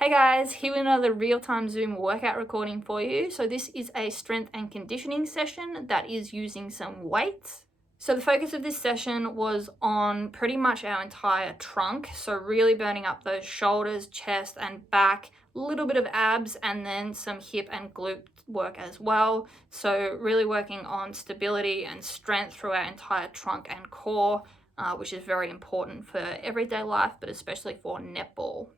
Hey guys, here with another real-time Zoom workout recording for you. So this is a strength and conditioning session that is using some weights. So the focus of this session was on pretty much our entire trunk. So really burning up those shoulders, chest and back, a little bit of abs, and then some hip and glute work as well. So really working on stability and strength through our entire trunk and core, which is very important for everyday life, but especially for netball.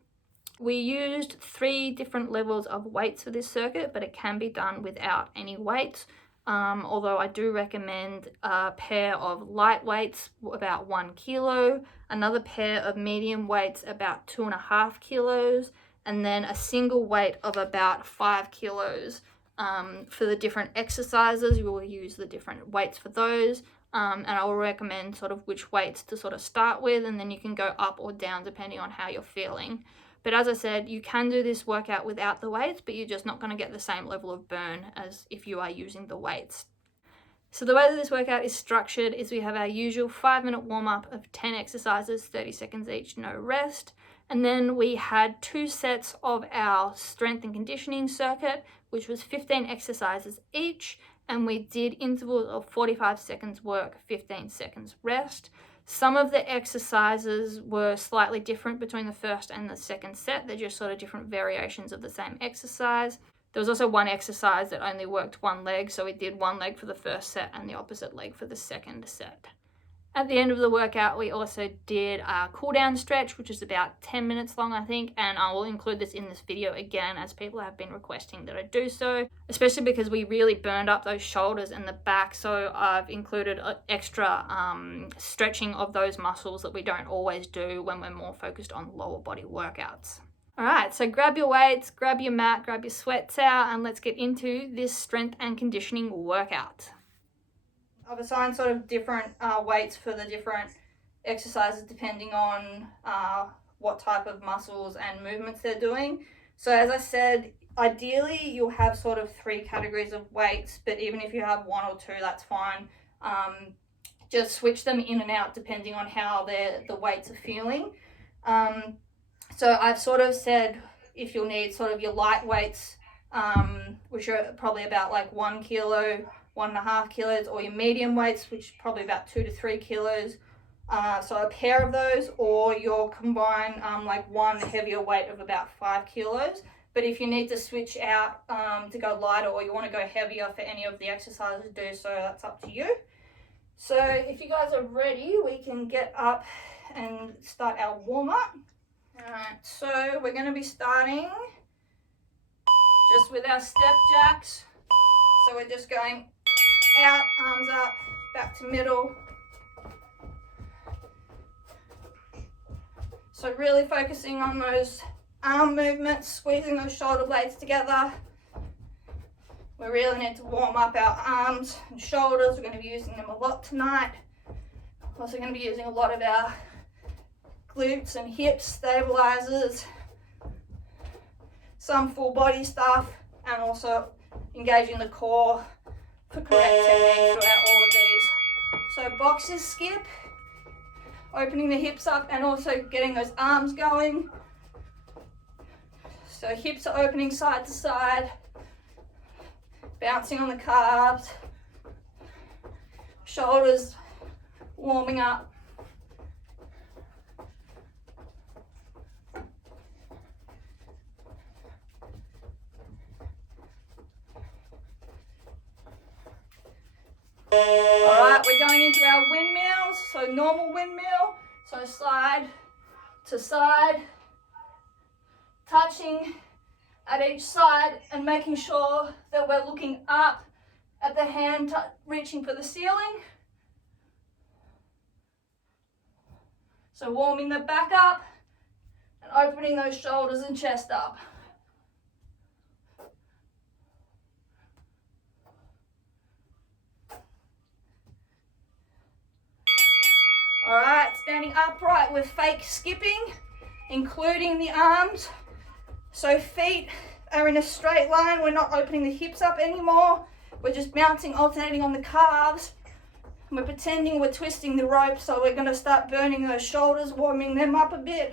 We used 3 different levels of weights for this circuit, but it can be done without any weights. Although I do recommend a pair of light weights, about 1 kilo, another pair of medium weights, about 2.5 kilos, and then a single weight of about 5 kilos. For the different exercises, you will use the different weights for those. And I will recommend sort of which weights to sort of start with, and then you can go up or down depending on how you're feeling. But as I said, you can do this workout without the weights, but you're just not going to get the same level of burn as if you are using the weights. So the way that this workout is structured is we have our usual 5-minute warm-up of 10 exercises, 30 seconds each, no rest. And then we had 2 sets of our strength and conditioning circuit, which was 15 exercises each. And we did intervals of 45 seconds work, 15 seconds rest. Some of the exercises were slightly different between the first and the second set. They're just sort of different variations of the same exercise. There was also one exercise that only worked one leg, so we did one leg for the first set and the opposite leg for the second set. At the end of the workout, we also did a cool down stretch, which is about 10 minutes long, I think, and I will include this in this video again as people have been requesting that I do so, especially because we really burned up those shoulders and the back, so I've included extra stretching of those muscles that we don't always do when we're more focused on lower body workouts. All right, so grab your weights, grab your mat, grab your sweat towel, and let's get into this strength and conditioning workout. I've assigned sort of different weights for the different exercises depending on what type of muscles and movements they're doing. So as I said, ideally you'll have sort of 3 categories of weights, but even if you have 1 or 2, that's fine. Just switch them in and out depending on how the weights are feeling. So I've sort of said if you'll need sort of your light weights, which are probably about like 1 kilo, 1.5 kilos, or your medium weights, which is probably about 2 to 3 kilos. So a pair of those, or your combined like one heavier weight of about 5 kilos. But if you need to switch out to go lighter, or you want to go heavier for any of the exercises, do so. That's up to you. So if you guys are ready, we can get up and start our warm-up. All right, so we're going to be starting just with our step jacks. So we're just going out, arms up, back to middle. So really focusing on those arm movements, squeezing those shoulder blades together. We really need to warm up our arms and shoulders. We're going to be using them a lot tonight. Also going to be using a lot of our glutes and hips, stabilizers, some full body stuff, and also engaging the core for correct technique throughout all of these. So boxes skip, opening the hips up and also getting those arms going. So hips are opening side to side, bouncing on the calves, shoulders warming up. Alright, we're going into our windmills, so normal windmill, so side to side, touching at each side and making sure that we're looking up at the hand, reaching for the ceiling. So warming the back up and opening those shoulders and chest up. All right, standing upright with fake skipping, including the arms. So feet are in a straight line. We're not opening the hips up anymore. We're just bouncing, alternating on the calves. We're pretending we're twisting the rope, so we're going to start burning those shoulders, warming them up a bit.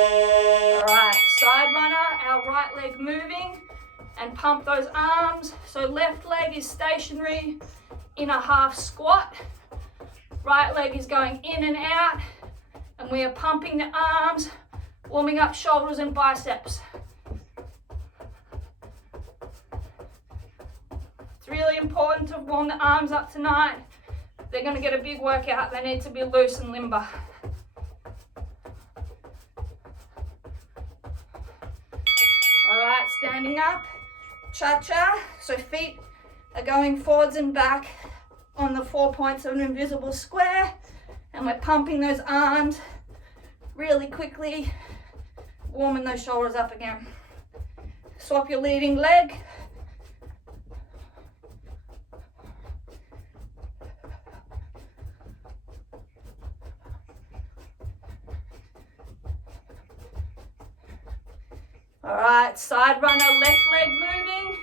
All right, side runner, our right leg moving, and pump those arms. So left leg is stationary in a half squat. Right leg is going in and out, and we are pumping the arms, warming up shoulders and biceps. It's really important to warm the arms up tonight. They're going to get a big workout. They need to be loose and limber. All right, standing up, cha-cha. So feet are going forwards and back on the 4 points of an invisible square, and we're pumping those arms really quickly, warming those shoulders up again. Swap your leading leg. All right, side runner, left leg moving.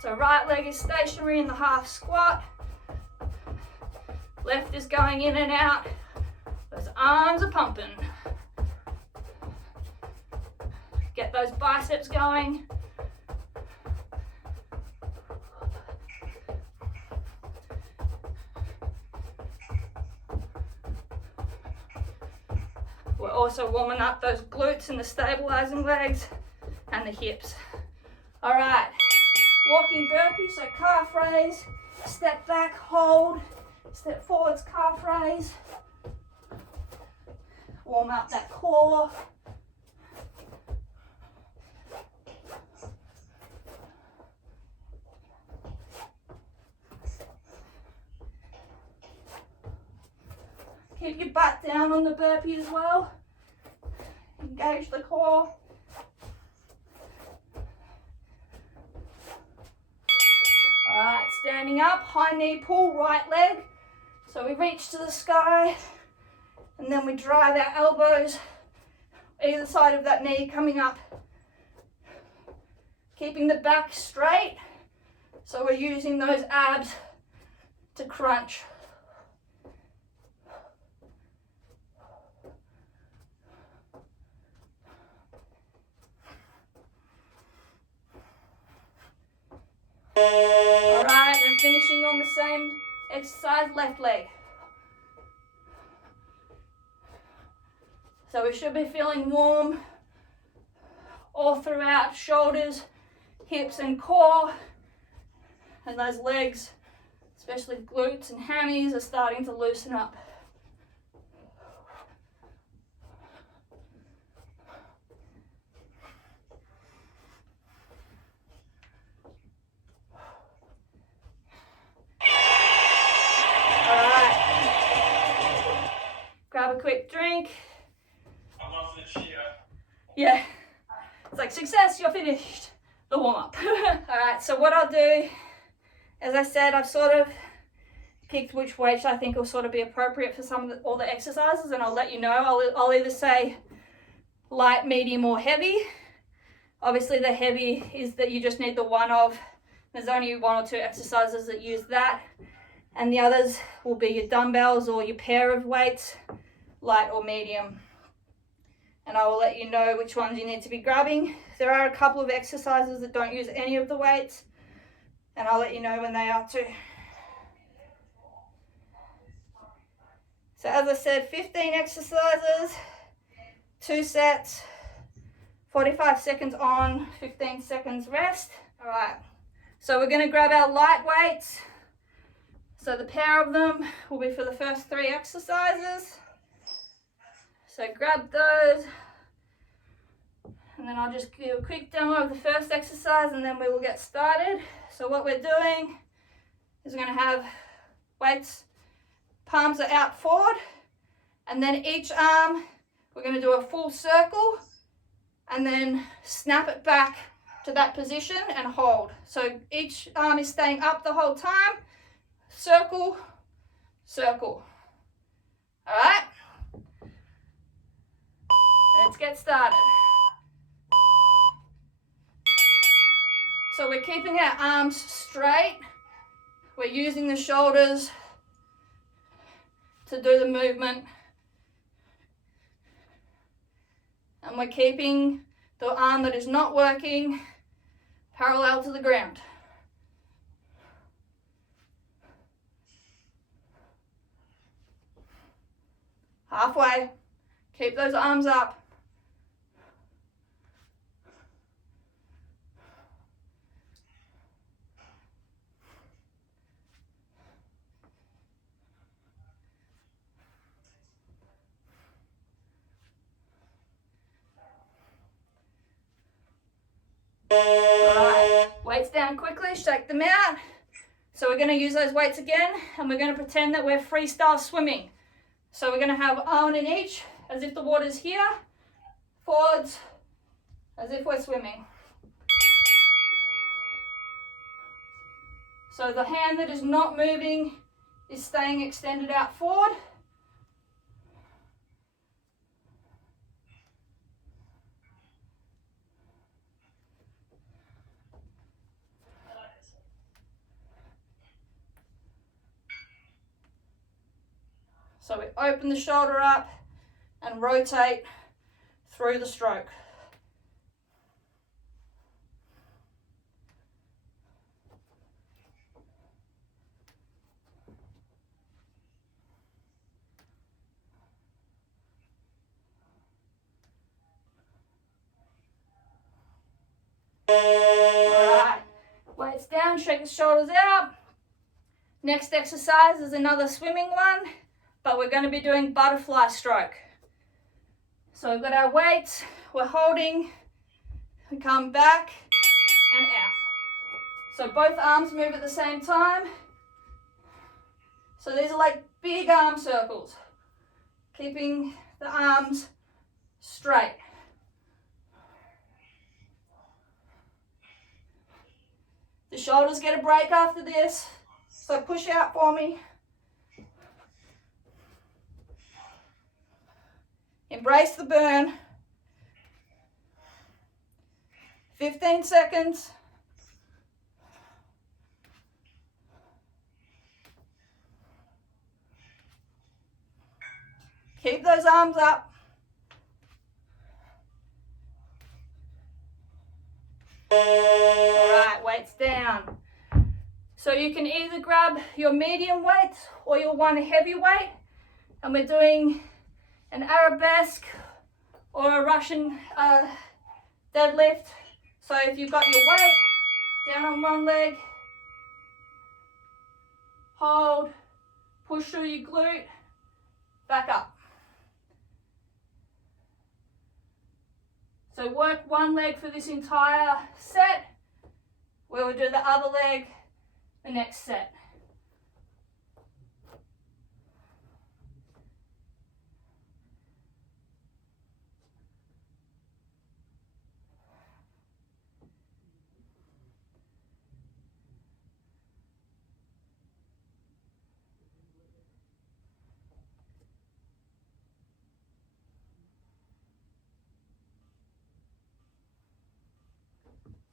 So right leg is stationary in the half squat. Left is going in and out. Those arms are pumping. Get those biceps going. We're also warming up those glutes and the stabilizing legs and the hips. All right, walking burpee, so calf raise, step back, hold, step forwards, calf raise. Warm up that core. Keep your butt down on the burpee as well. Engage the core. All right, standing up, high knee pull, right leg. So we reach to the sky, and then we drive our elbows either side of that knee coming up. Keeping the back straight, so we're using those abs to crunch. All right, and finishing on the same exercise, left leg. So we should be feeling warm all throughout shoulders, hips and core, and those legs, especially glutes and hammies, are starting to loosen up. Grab a quick drink. I'm off the chair. Yeah, it's like success, you're finished. The warm up. All right, so what I'll do, as I said, I've sort of picked which weights I think will sort of be appropriate for all the exercises, and I'll let you know. I'll either say light, medium, or heavy. Obviously the heavy is that you just need the one of. There's only 1 or 2 exercises that use that, and the others will be your dumbbells or your pair of weights, light or medium. And I will let you know which ones you need to be grabbing. There are a couple of exercises that don't use any of the weights, and I'll let you know when they are too. So as I said, 15 exercises, 2 sets, 45 seconds on, 15 seconds rest. All right, so we're gonna grab our light weights. So the pair of them will be for the first 3 exercises. So grab those, and then I'll just give a quick demo of the first exercise, and then we will get started. So what we're doing is we're going to have weights, palms are out forward, and then each arm we're going to do a full circle, and then snap it back to that position and hold. So each arm is staying up the whole time. Circle, circle. All right. Let's get started. So we're keeping our arms straight. We're using the shoulders to do the movement. And we're keeping the arm that is not working parallel to the ground. Halfway. Keep those arms up. Alright, weights down quickly, shake them out. So we're going to use those weights again, and we're going to pretend that we're freestyle swimming. So we're going to have arm in each, as if the water's here, forwards, as if we're swimming. So the hand that is not moving is staying extended out forward. So we open the shoulder up and rotate through the stroke. Alright, weights down, shake the shoulders out. Next exercise is another swimming one, but we're going to be doing butterfly stroke. So we've got our weights, we're holding, we come back and out. So both arms move at the same time. So these are like big arm circles, keeping the arms straight. The shoulders get a break after this, so push out for me. Embrace the burn. 15 seconds. Keep those arms up. Alright, weights down. So you can either grab your medium weight or your one heavy weight, and we're doing an arabesque or a Russian deadlift. So if you've got your weight down on one leg, hold, push through your glute, back up. So work one leg for this entire set. We will do the other leg the next set.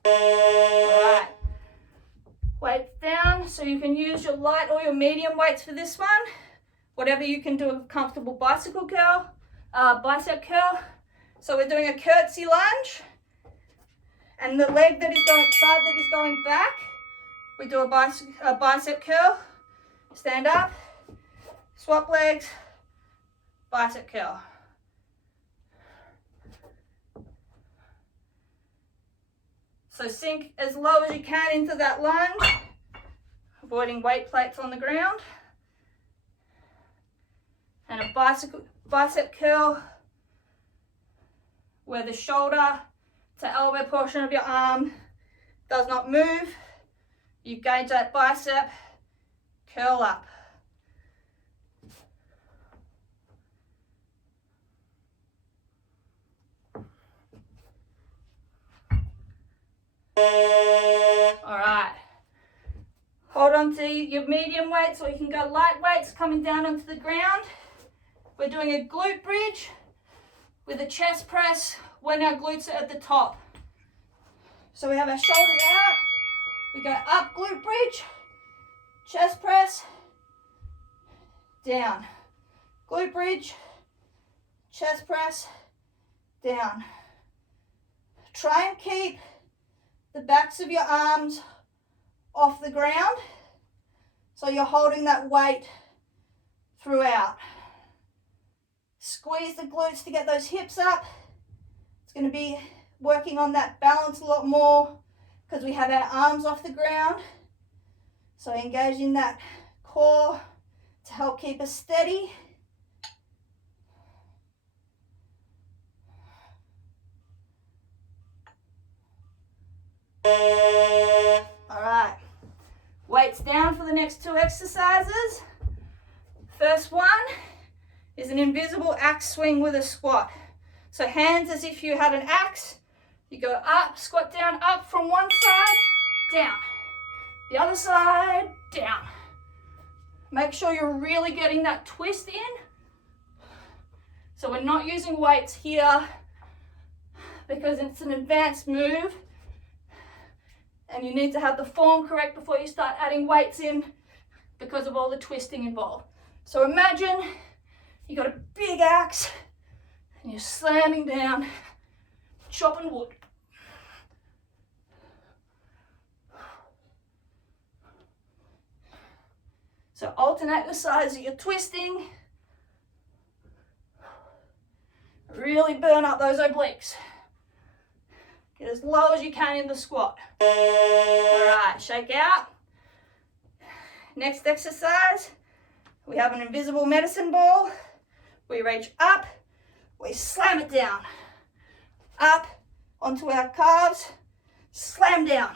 Alright, weights down, so you can use your light or your medium weights for this one. Whatever you can do, a comfortable bicycle curl, bicep curl. So we're doing a curtsy lunge, and the leg that is going, side that is going back, we do a bicep curl. Stand up, swap legs, bicep curl. So sink as low as you can into that lunge, avoiding weight plates on the ground. And a bicep curl where the shoulder to elbow portion of your arm does not move. You gauge that bicep, curl up. Alright, hold on to your medium weights, or you can go light weights coming down onto the ground. We're doing a glute bridge with a chest press when our glutes are at the top. So we have our shoulders out, we go up, glute bridge, chest press, down, glute bridge, chest press, down. Try and keep the backs of your arms off the ground so you're holding that weight throughout. Squeeze the glutes to get those hips up. It's going to be working on that balance a lot more because we have our arms off the ground. So engaging that core to help keep us steady. All right, weights down for the next 2 exercises. First one is an invisible axe swing with a squat. So hands as if you had an axe. You go up, squat down, up from one side, down. The other side, down. Make sure you're really getting that twist in. So we're not using weights here because it's an advanced move and you need to have the form correct before you start adding weights in because of all the twisting involved. So imagine you got a big axe and you're slamming down, chopping wood. So alternate the sides that you're twisting. Really burn up those obliques. Get as low as you can in the squat. All right, shake out. Next exercise, we have an invisible medicine ball. We reach up, we slam it down. Up onto our calves, slam down.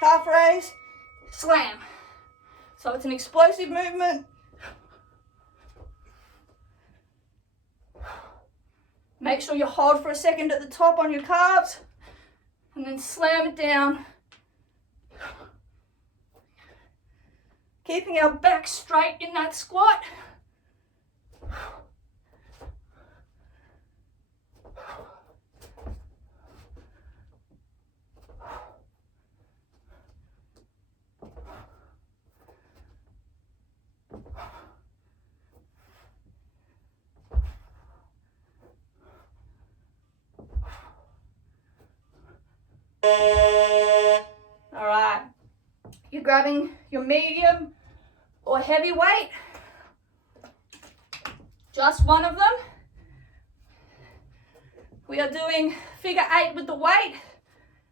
Calf raise, slam. So it's an explosive movement. Make sure you hold for a second at the top on your calves and then slam it down. Keeping our back straight in that squat. All right, you're grabbing your medium or heavy weight, just one of them. We are doing figure 8 with the weight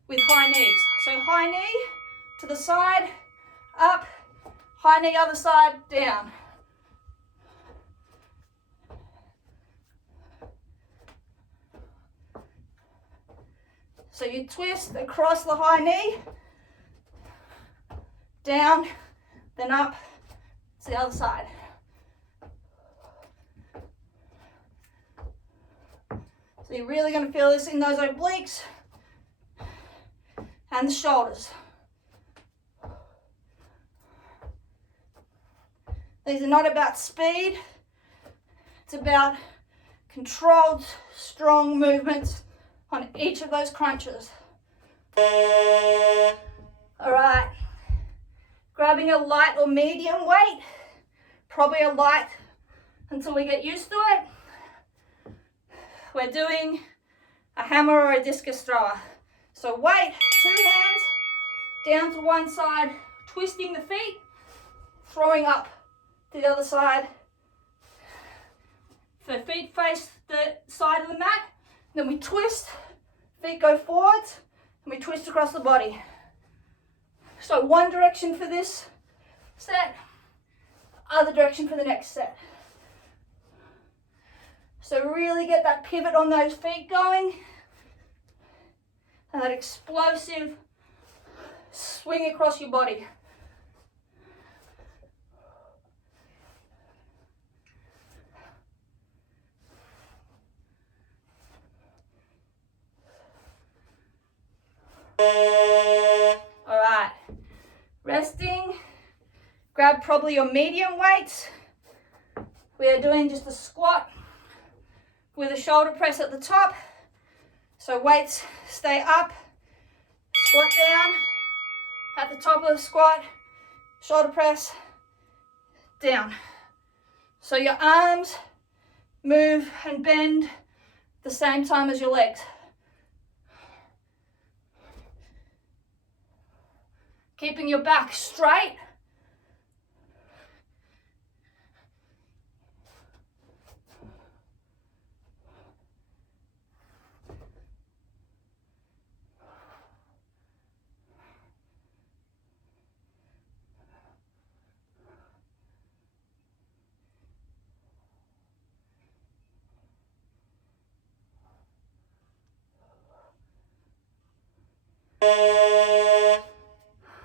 with high knees. So high knee to the side, up, high knee other side, down. So you twist across the high knee, down, then up to the other side. So you're really going to feel this in those obliques and the shoulders. These are not about speed, it's about controlled, strong movements on each of those crunches. All right, grabbing a light or medium weight, probably a light until we get used to it. We're doing a hammer or a discus thrower. So weight, 2 hands, down to one side, twisting the feet, throwing up to the other side. So feet face the side of the mat, then we twist, feet go forwards, and we twist across the body. So one direction for this set, other direction for the next set. So really get that pivot on those feet going, and that explosive swing across your body. All right, resting, grab probably your medium weights. We are doing just a squat with a shoulder press at the top. So weights stay up, squat down, at the top of the squat, shoulder press, down. So your arms move and bend the same time as your legs. Keeping your back straight.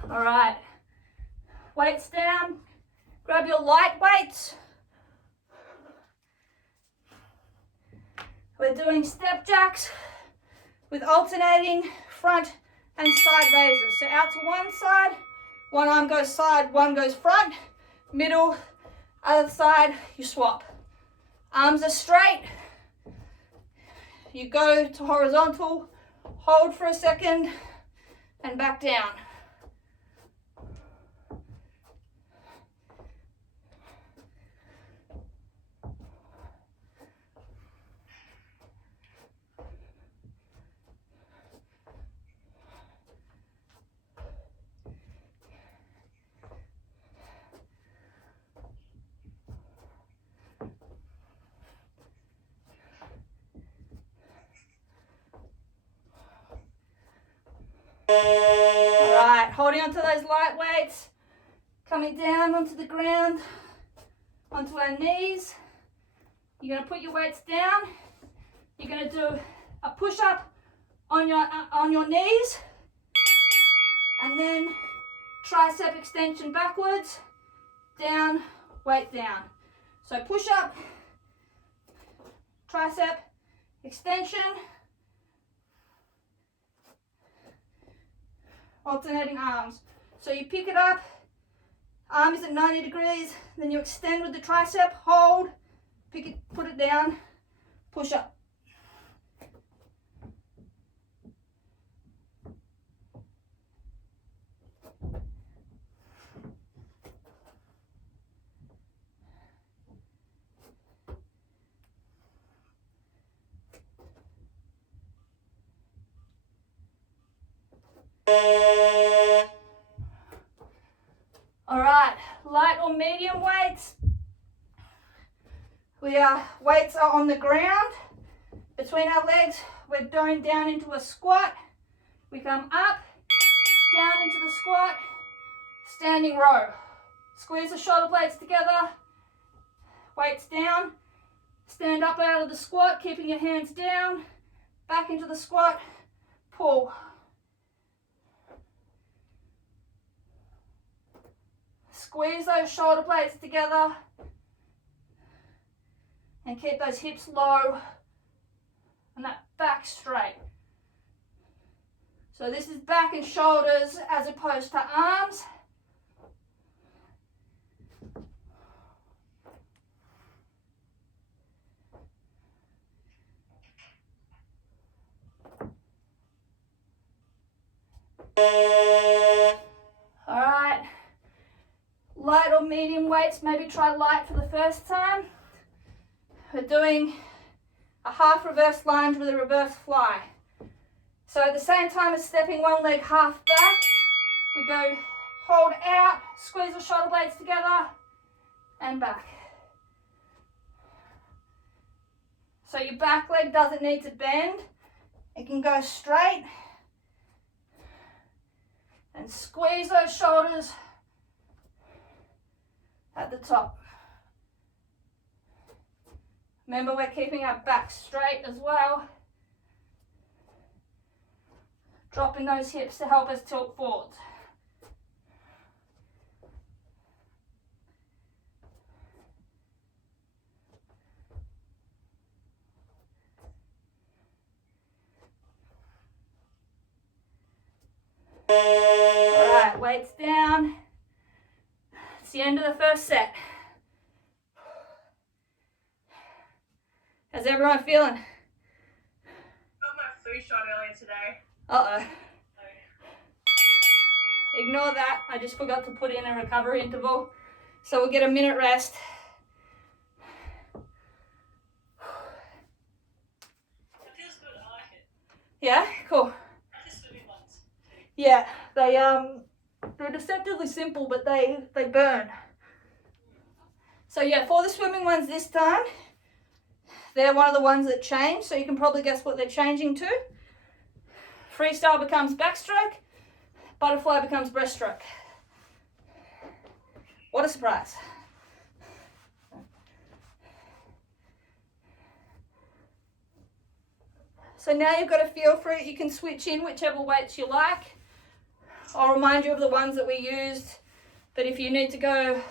All right, weights down, grab your light weights. We're doing step jacks with alternating front and side raises. So out to one side, one arm goes side, one goes front, middle, other side, you swap. Arms are straight, you go to horizontal, hold for a second, and back down. All right, holding onto those light weights, coming down onto the ground, onto our knees. You're going to put your weights down. You're going to do a push-up on your knees, and then tricep extension backwards, down, weight down. So push-up, tricep extension, alternating arms. So you pick it up, arm is at 90 degrees, then you extend with the tricep, hold, pick it, put it down, push up. All right, light or medium weights. Weights are on the ground between our legs. We're going down into a squat. We come up, down into the squat, standing row. Squeeze the shoulder blades together, weights down, stand up out of the squat, keeping your hands down, back into the squat, pull. Squeeze those shoulder blades together and keep those hips low and that back straight. So this is back and shoulders as opposed to arms. All right. Light or medium weights, maybe try light for the first time. We're doing a half reverse lunge with a reverse fly. So at the same time as stepping one leg half back, we go hold out, squeeze the shoulder blades together, and back. So your back leg doesn't need to bend. It can go straight. And squeeze those shoulders at the top. Remember, we're keeping our back straight as well. Dropping those hips to help us tilt forwards. All right, weights down. It's the end of the first set. How's everyone feeling? Got my flu shot earlier today. Uh-oh. Ignore that. I just forgot to put in a recovery interval. So we'll get a minute rest. Yeah, cool. The swimming ones. Yeah, they're deceptively simple, but they burn. So yeah, for the swimming ones this time, they're one of the ones that change, so you can probably guess what they're changing to. Freestyle becomes backstroke, butterfly becomes breaststroke. What a surprise. So now you've got a feel for it, you can switch in whichever weights you like. I'll remind you of the ones that we used, but if you need to go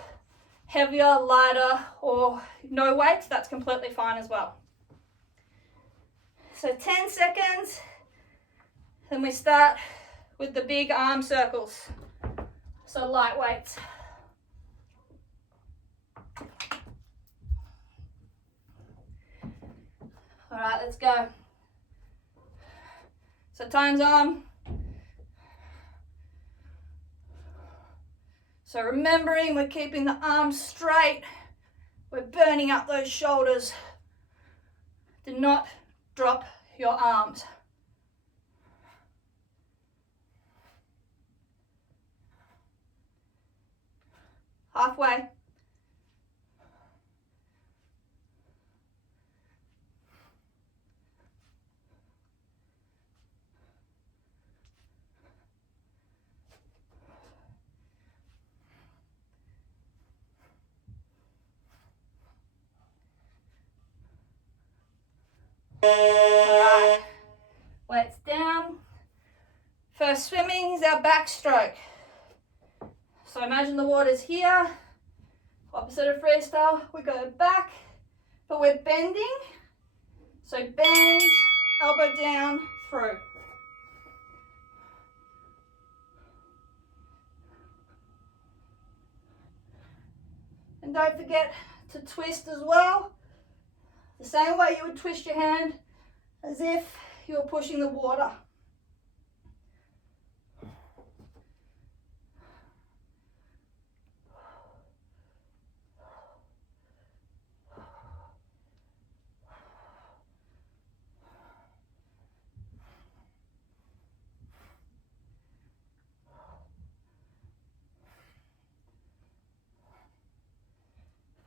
heavier, lighter, or no weights, that's completely fine as well. So 10 seconds, then we start with the big arm circles. So light weights. All right, let's go. So time's on. So remembering we're keeping the arms straight, we're burning up those shoulders. Do not drop your arms. Halfway. Alright, weights down. First swimming is our backstroke. So imagine the water's here, opposite of freestyle, we go back, but we're bending. So bend, elbow down, through. And don't forget to twist as well, the same way you would twist your hand as if you were pushing the water.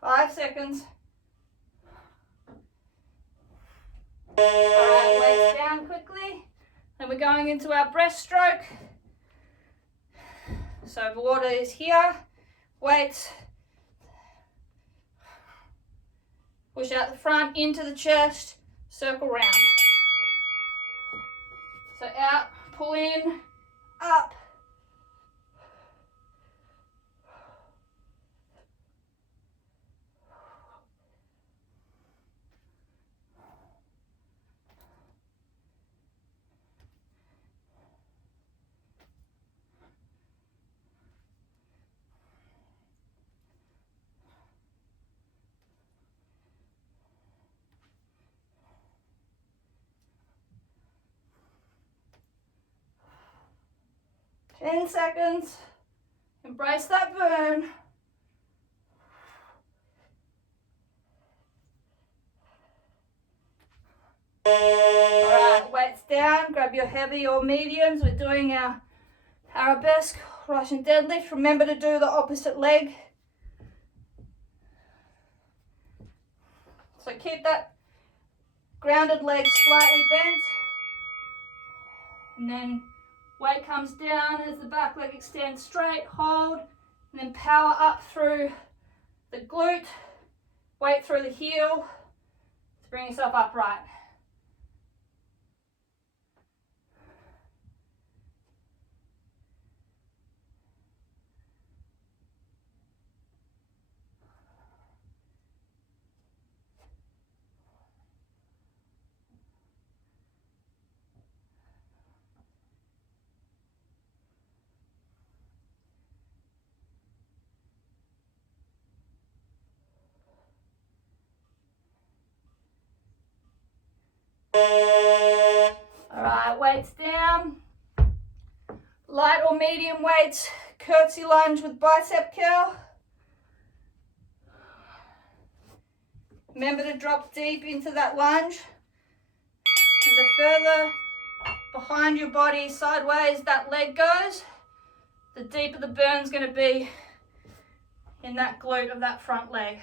Five seconds. Alright, weights down quickly. Then we're going into our breaststroke. So the water is here. Weights. Push out the front, into the chest, circle round. So out, pull in, up. Ten seconds. Embrace that burn. Alright, weights down, grab your heavy or mediums. We're doing our arabesque Russian deadlift. Remember to do the opposite leg. So keep that grounded leg slightly bent. And then weight comes down as the back leg extends straight, hold, and then power up through the glute, weight through the heel to bring yourself upright. Alright, weights down. Light or medium weights, curtsy lunge with bicep curl. Remember to drop deep into that lunge. And the further behind your body, sideways that leg goes, the deeper the burn's going to be in that glute of that front leg.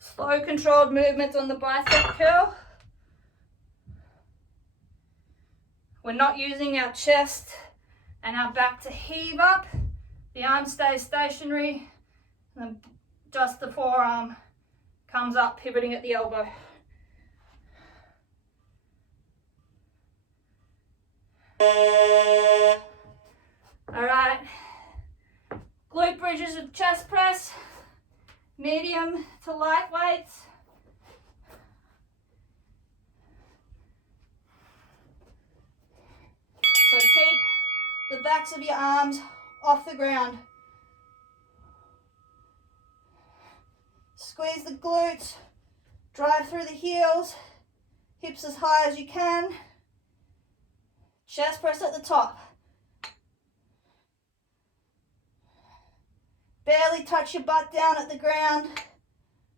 Slow controlled movements on the bicep curl. We're not using our chest and our back to heave up. The arm stays stationary, and just the forearm comes up, pivoting at the elbow. All right, glute bridges with chest press, medium to light weights. So keep the backs of your arms off the ground. Squeeze the glutes, drive through the heels, hips as high as you can. Chest press at the top. Barely touch your butt down at the ground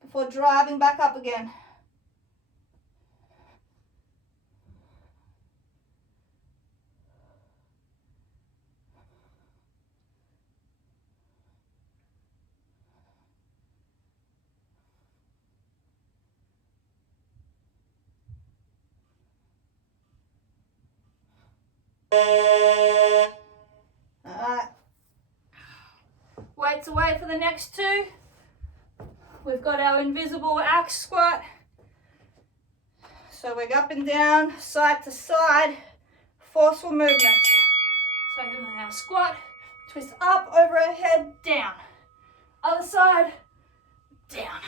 before driving back up again. Alright, weights away for the next two. We've got our invisible axe squat. So we're up and down, side to side, forceful movements. So doing our squat, twist up, over our head, down. Other side, down.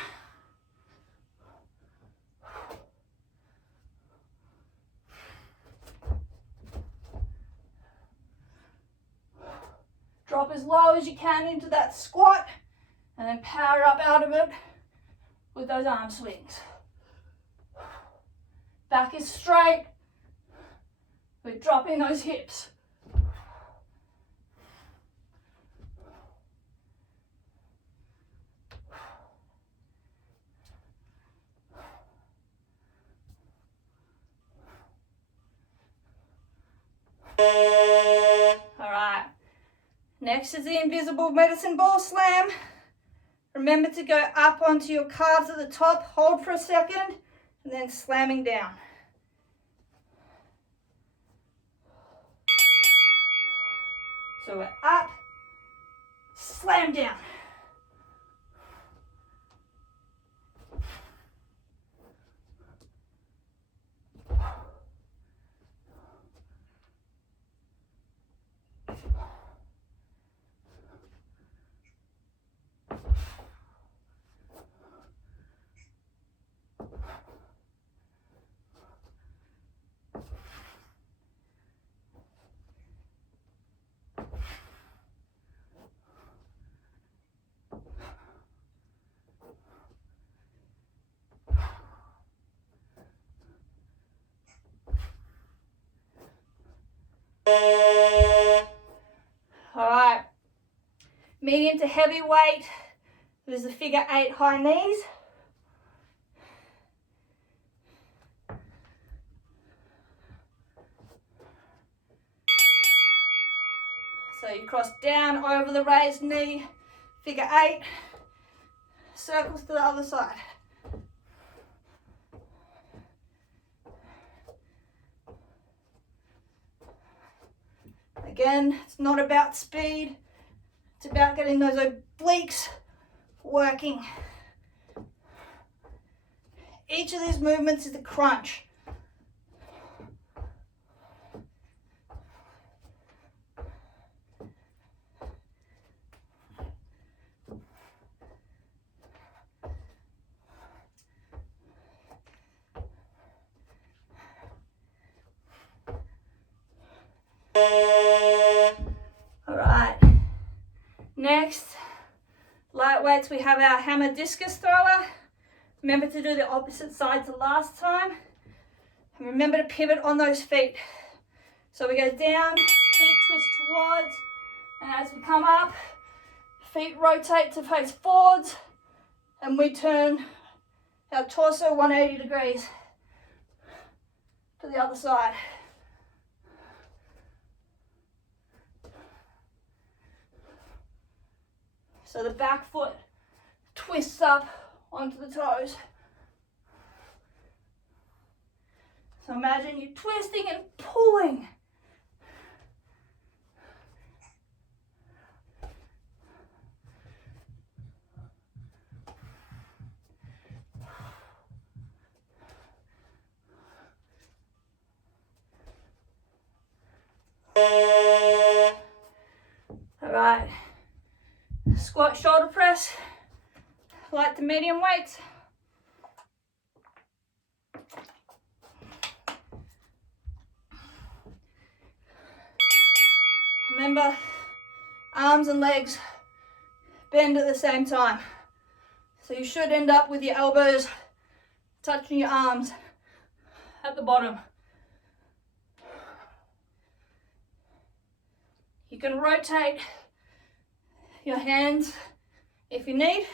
Drop as low as you can into that squat and then power up out of it with those arm swings. Back is straight. We're dropping those hips. All right. Next is the invisible medicine ball slam. Remember to go up onto your calves at the top, hold for a second, and then slamming down. So we're up, slam down. All right, medium to heavy weight. There's the figure 8 high knees. So you cross down over the raised knee, figure 8, circles to the other side. Again, it's not about speed, it's about getting those obliques working. Each of these movements is a crunch. All right, next, light weights, we have our hammer discus thrower. Remember to do the opposite side to last time. And remember to pivot on those feet. So we go down, feet twist towards, and as we come up, feet rotate to face forwards, and we turn our torso 180 degrees to the other side. So the back foot twists up onto the toes. So imagine you twisting and pulling. All right, squat shoulder press, light to medium weights. Remember, arms and legs bend at the same time. So you should end up with your elbows touching your arms at the bottom. You can rotate your hands if you need.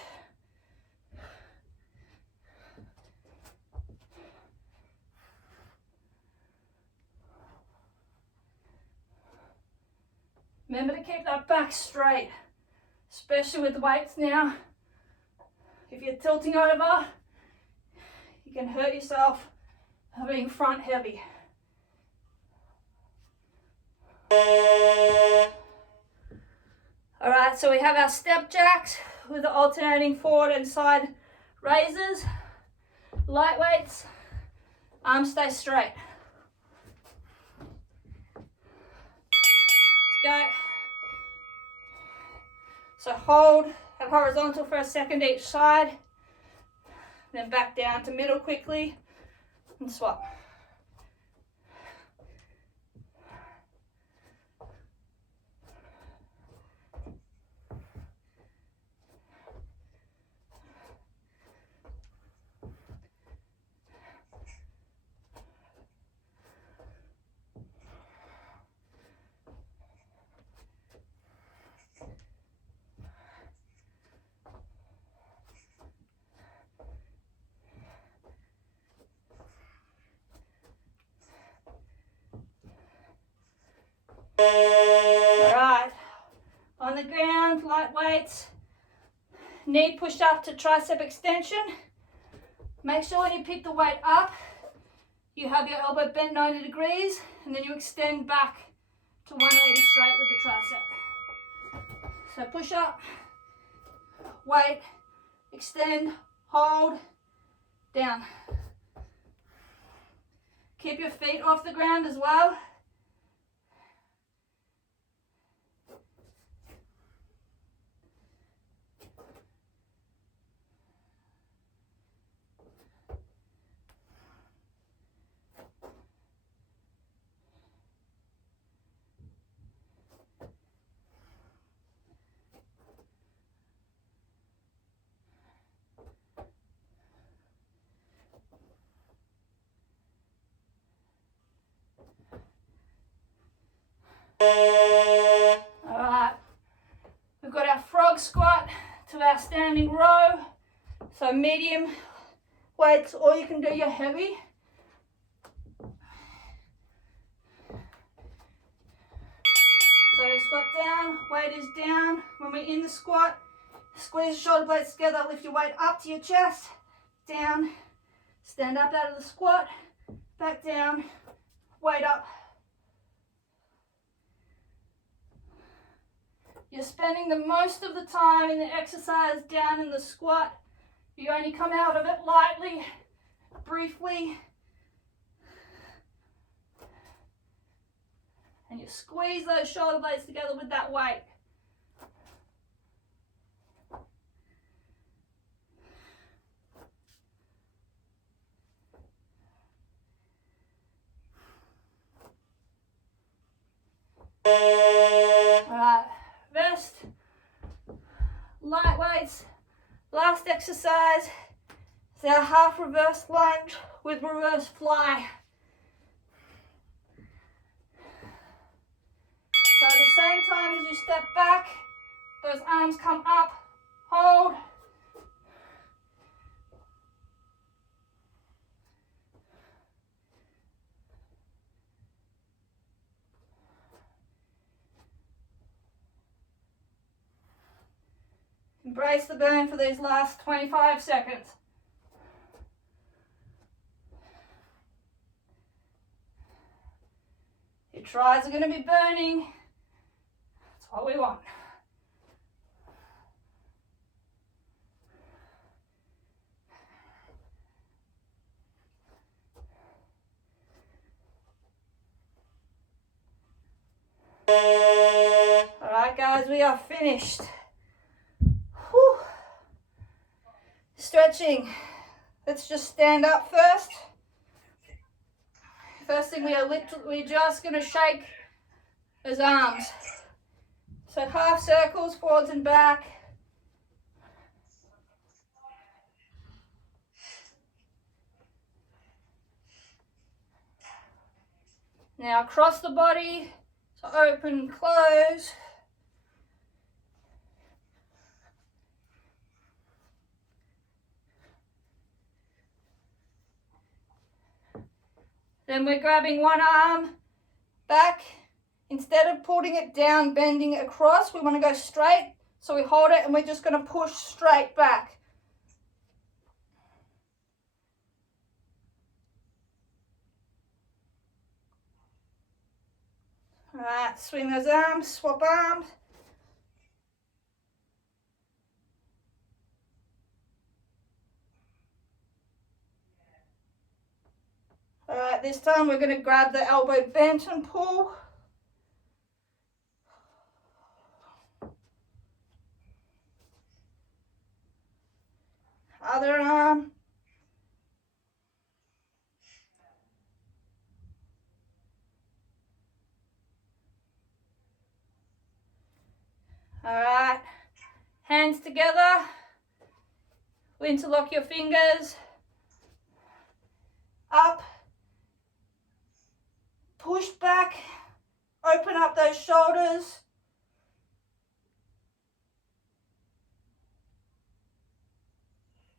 Remember to keep that back straight, especially with the weights now. If you're tilting over, you can hurt yourself by being front heavy. All right, so we have our step jacks with the alternating forward and side raises. Light weights, arms stay straight. Go. So hold at horizontal for a second each side, then back down to middle quickly and swap. Alright, on the ground, light weights, knee push up to tricep extension. Make sure when you pick the weight up, you have your elbow bent 90 degrees and then you extend back to 180 straight with the tricep. So push up, weight, extend, hold, down. Keep your feet off the ground as well. Alright, we've got our frog squat to our standing row. So medium weights, or you can do your heavy. So squat down, weight is down. When we're in the squat, squeeze the shoulder blades together, lift your weight up to your chest, down, stand up out of the squat, back down, weight up. You're spending the most of the time in the exercise down in the squat. You only come out of it lightly, briefly. And you squeeze those shoulder blades together with that weight. Alright, rest, light weights. Last exercise is our half reverse lunge with reverse fly. at the same time as you step back, those arms come up, hold. Embrace the burn for these last 25 seconds. Your tries are going to be burning. That's what we want. All right, guys, we are finished. Whew. Stretching. Let's just stand up first. First thing we're just going to shake those arms. So half circles, forwards and back. Now across the body, so open, close. Then we're grabbing one arm back. Instead of putting it down, bending it across, we want to go straight. So we hold it and we're just going to push straight back. All right, swing those arms, swap arms. All right, this time we're going to grab the elbow bent and pull. Other arm. All right, hands together. Interlock your fingers. Up. Push back. Open up those shoulders.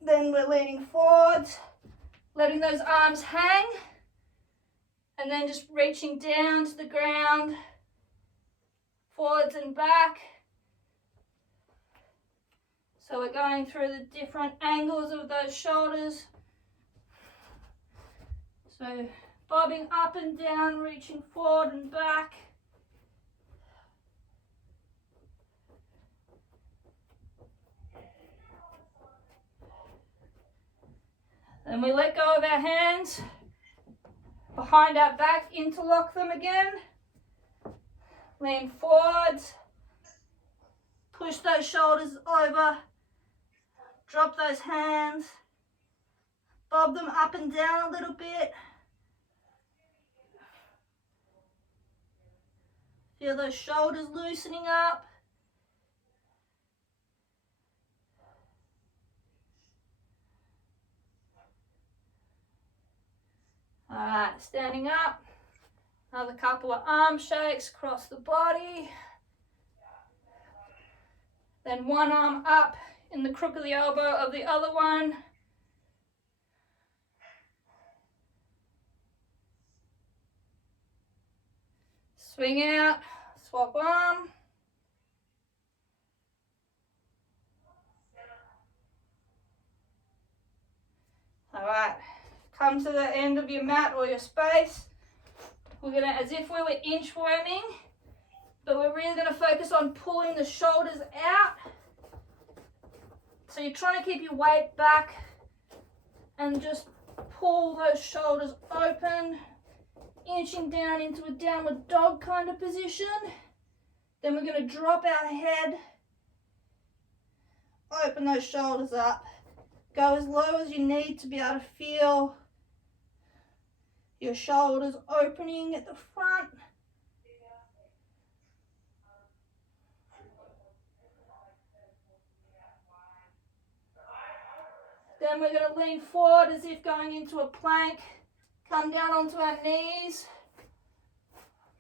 Then we're leaning forwards, letting those arms hang, and then just reaching down to the ground, forwards and back. So we're going through the different angles of those shoulders. So bobbing up and down, reaching forward and back. Then we let go of our hands behind our back, interlock them again. Lean forwards. Push those shoulders over. Drop those hands. Bob them up and down a little bit. Feel those shoulders loosening up. All right, standing up. Another couple of arm shakes across the body. Then one arm up in the crook of the elbow of the other one. Swing out, swap arm. All right. Come to the end of your mat or your space. We're gonna, as if we were inchworming, but we're really gonna focus on pulling the shoulders out. So you're trying to keep your weight back and just pull those shoulders open, inching down into a downward dog kind of position. Then we're gonna drop our head, open those shoulders up. Go as low as you need to be able to feel your shoulders opening at the front. Then we're going to lean forward as if going into a plank. Come down onto our knees.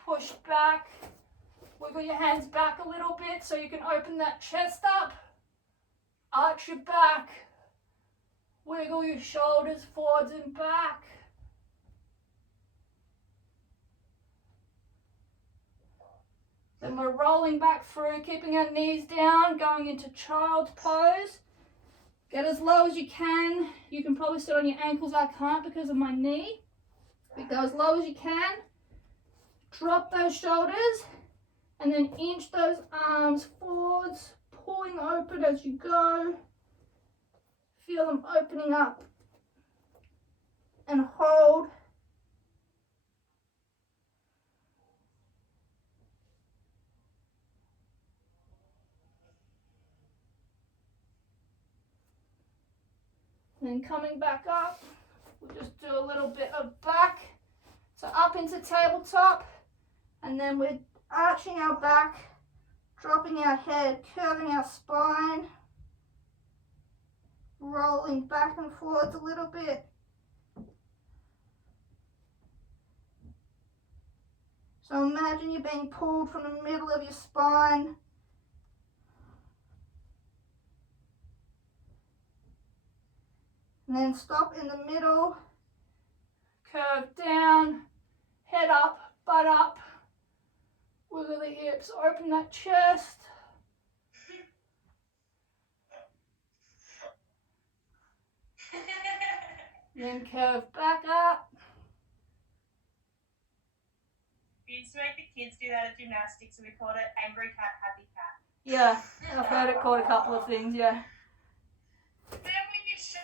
Push back. Wiggle your hands back a little bit so you can open that chest up. Arch your back. Wiggle your shoulders forwards and back. Then we're rolling back through, keeping our knees down, going into child's pose. Get as low as you can. You can probably sit on your ankles. I can't because of my knee. But go as low as you can. Drop those shoulders and then inch those arms forwards, pulling open as you go. Feel them opening up and hold. And then coming back up, we'll just do a little bit of back. So up into tabletop, and then we're arching our back, dropping our head, curving our spine, rolling back and forwards a little bit. So imagine you're being pulled from the middle of your spine. And then stop in the middle, curve down, head up, butt up, wiggle the hips, open that chest. Then curve back up. We used to make the kids do that at gymnastics, and we called it angry cat, happy cat. Yeah, I've heard it called a couple of things, yeah. Then when you shake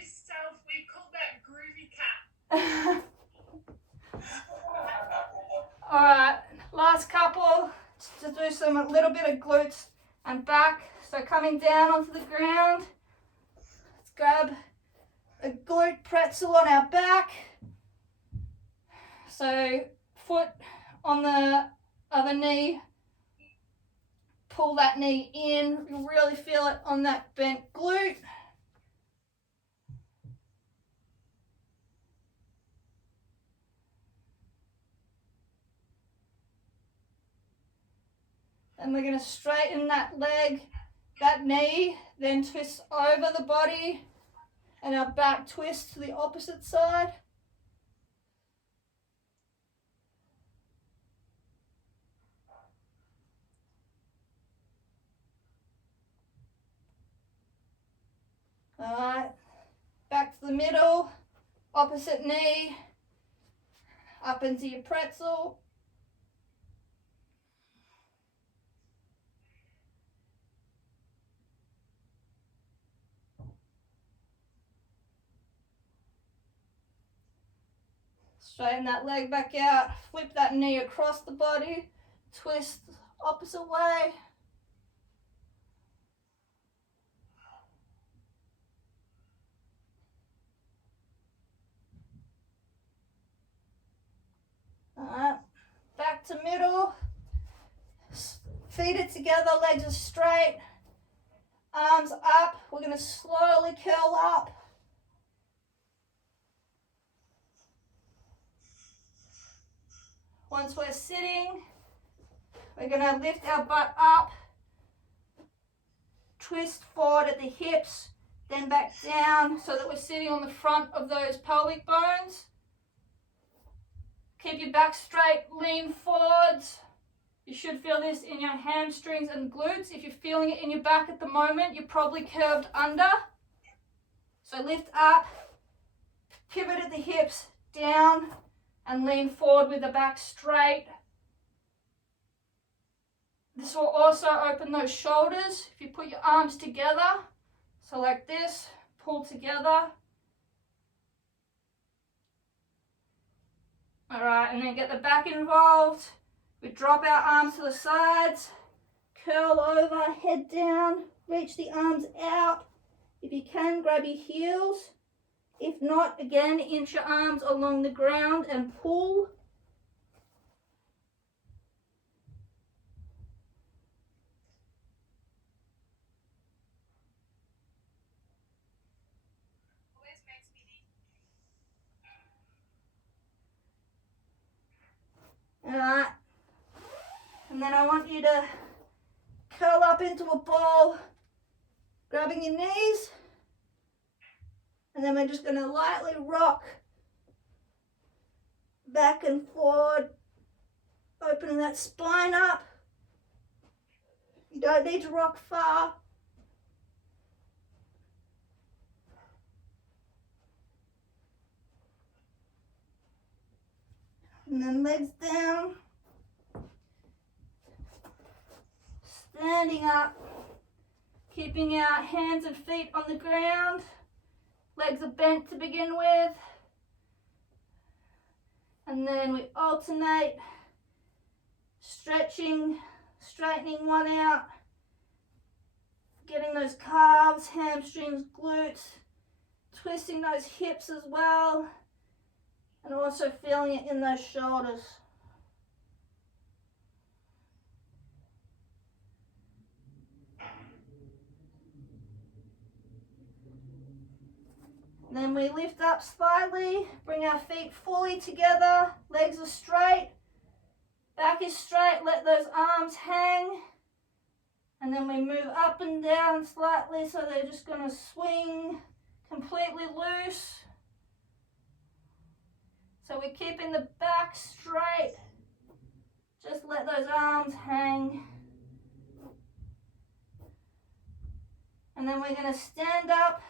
yourself, we call that groovy cat. Alright, last couple, to do a little bit of glutes and back. So coming down onto the ground, let's grab a glute pretzel on our back. So foot on the other knee, pull that knee in, you'll really feel it on that bent glute. And we're going to straighten that leg, that knee, then twist over the body and our back twist to the opposite side. Alright, back to the middle, opposite knee, up into your pretzel. Straighten that leg back out, flip that knee across the body, twist opposite way. Alright, back to middle, feet are together, legs are straight, arms up. We're going to slowly curl up. Once we're sitting, we're going to lift our butt up, twist forward at the hips, then back down so that we're sitting on the front of those pelvic bones. Keep your back straight, lean forwards. You should feel this in your hamstrings and glutes. If you're feeling it in your back at the moment, you're probably curved under. So lift up, pivot at the hips, down, and lean forward with the back straight. This will also open those shoulders. If you put your arms together, so like this, pull together. Alright, and then get the back involved. We drop our arms to the sides, curl over, head down, reach the arms out. If you can, grab your heels. If not, again, inch your arms along the ground and pull. Alright, then I want you to curl up into a ball, grabbing your knees. And then we're just going to lightly rock back and forward, opening that spine up. You don't need to rock far. And then legs down. Standing up, keeping our hands and feet on the ground. Legs are bent to begin with. And then we alternate, stretching, straightening one out, getting those calves, hamstrings, glutes, twisting those hips as well, and also feeling it in those shoulders. Then we lift up slightly, bring our feet fully together, legs are straight, back is straight, let those arms hang. And then we move up and down slightly, so they're just going to swing completely loose. So we're keeping the back straight, just let those arms hang. And then we're going to stand up,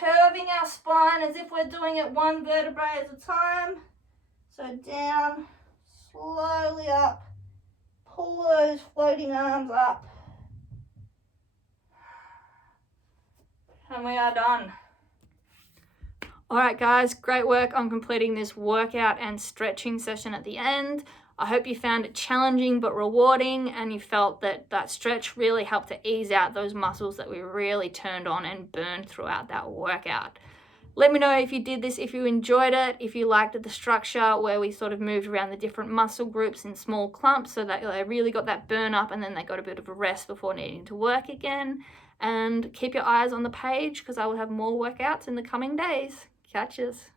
curving our spine as if we're doing it one vertebrae at a time. So down, slowly up, pull those floating arms up. And we are done. All right, guys, great work on completing this workout and stretching session at the end. I hope you found it challenging but rewarding, and you felt that that stretch really helped to ease out those muscles that we really turned on and burned throughout that workout. Let me know if you did this, if you enjoyed it, if you liked the structure where we sort of moved around the different muscle groups in small clumps so that they really got that burn up and then they got a bit of a rest before needing to work again. And keep your eyes on the page because I will have more workouts in the coming days. Catches.